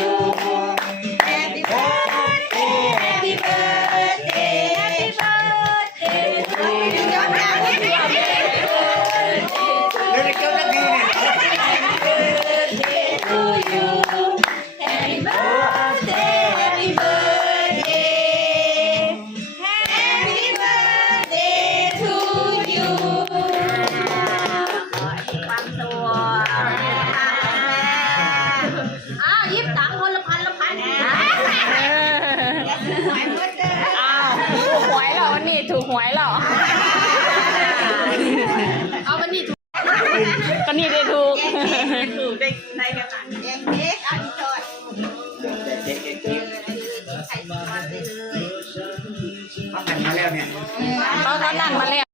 you Happy birthday Happy birthday Happy birthday to you ยอดจังเลยเจ้านักดีเนี่ย Happy birthday to you Happy birthday Happy birthday Happy birthday to you ขอให้ความสุขยิบตังค์คนละพันละพันหวยหมดเด้ออ้าวถูกหวยแล้ววันนี้ถูกหวยแล้วเอาวันนี้ถูกก็นี่ได้ถูกได้ในกระตังเด็กเด็กเอาที่จอดเด็กใส่สมอนได้เลยเขานั่งมาแล้วเนี่ยเขานั่งมาแล้ว